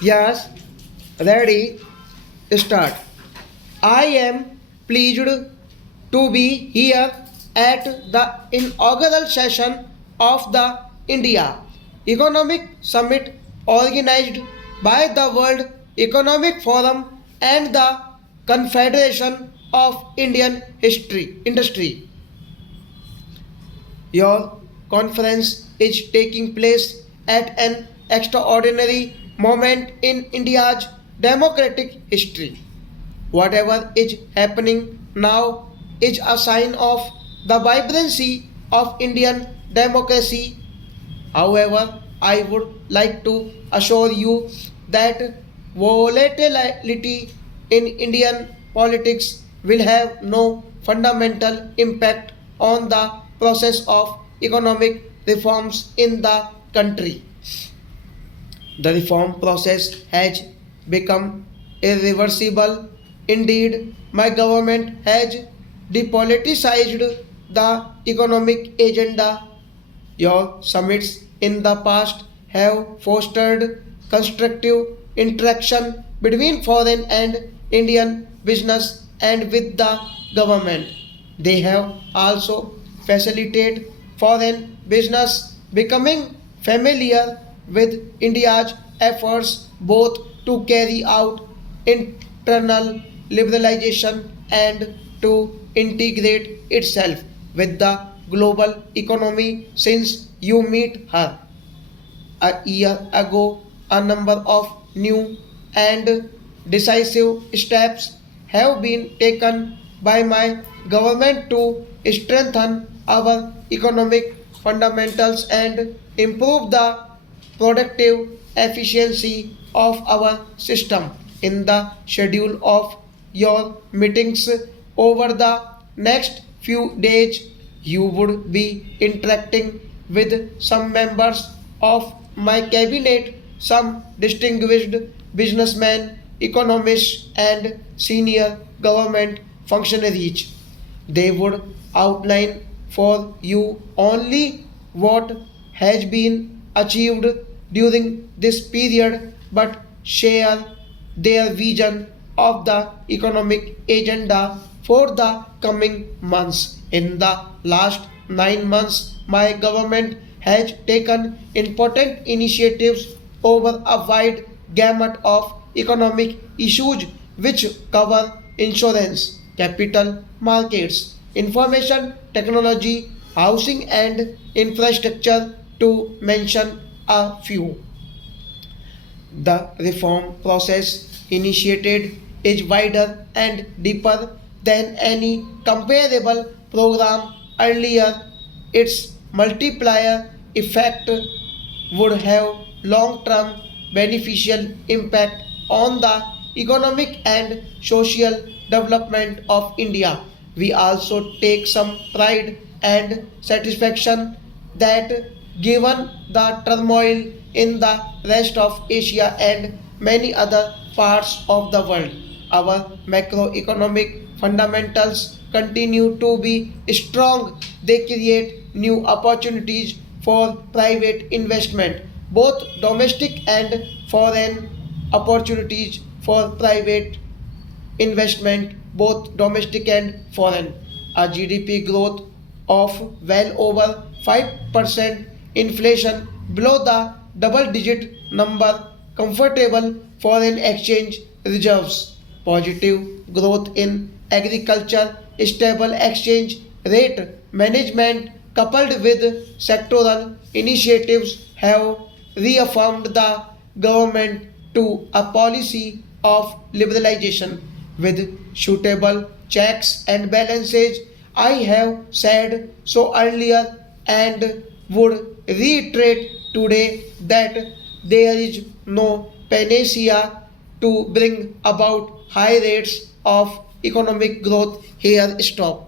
Yes, ready, start. I am pleased to be here at the inaugural session of the India Economic Summit organized by the World Economic Forum and the Confederation of Indian History Industry. Your conference is taking place at an extraordinary moment in India's democratic history. Whatever is happening now is a sign of the vibrancy of Indian democracy. However, I would like to assure you that volatility in Indian politics will have no fundamental impact on the process of economic reforms in the country. The reform process has become irreversible. Indeed, my government has depoliticized the economic agenda. Your summits in the past have fostered constructive interaction between foreign and Indian business and with the government. They have also facilitated foreign business becoming familiar with India's efforts both to carry out internal liberalization and to integrate itself with the global economy since you meet her. A year ago, a number of new and decisive steps have been taken by my government to strengthen our economic fundamentals and improve the productive efficiency of our system. In the schedule of your meetings over the next few days, you would be interacting with some members of my cabinet, some distinguished businessmen, economists, and senior government functionaries. They would outline for you only what has been achieved during this period but share their vision of the economic agenda for the coming months. In the last 9 months, my government has taken important initiatives over a wide gamut of economic issues which cover insurance, capital markets, information technology, housing, and infrastructure, to mention a few. The reform process initiated is wider and deeper than any comparable program earlier. Its multiplier effect would have long term beneficial impact on the economic and social development of India. We also take some pride and satisfaction that given the turmoil in the rest of Asia and many other parts of the world, our macroeconomic fundamentals continue to be strong. They create new opportunities for private investment, both domestic and foreign opportunities for private investment, both domestic and foreign. A GDP growth of well over 5%, inflation below the double digit number, comfortable foreign exchange reserves, positive growth in agriculture, stable exchange rate management coupled with sectoral initiatives have reaffirmed the government to a policy of liberalization with suitable checks and balances. I have said so earlier and would reiterate today that there is no panacea to bring about high rates of economic growth. Here, stop.